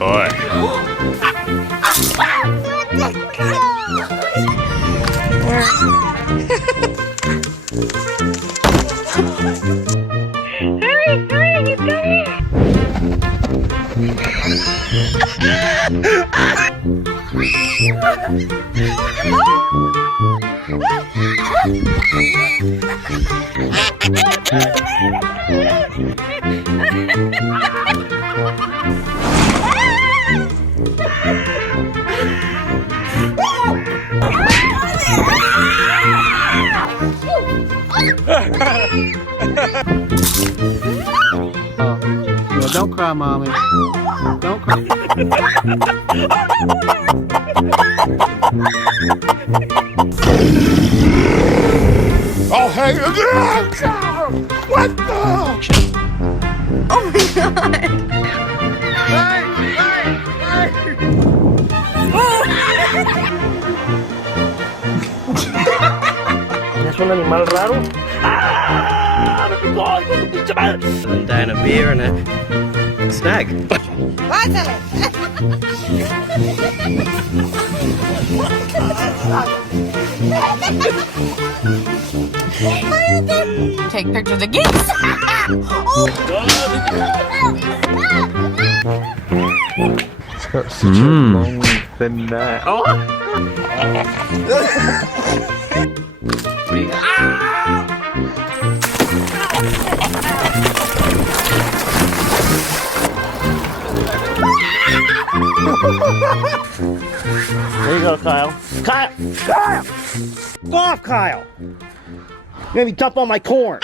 Oi. Yeah, don't cry, mommy. Don't cry. Oh, hey! What the? Oh my god! ¿Es un animal raro? And down a beer and a snag. Take pictures of geese! It's got such a long, thin neck. Oh! There you go, Kyle. Kyle! Kyle! Go off, Kyle! You're gonna be tough on my corn.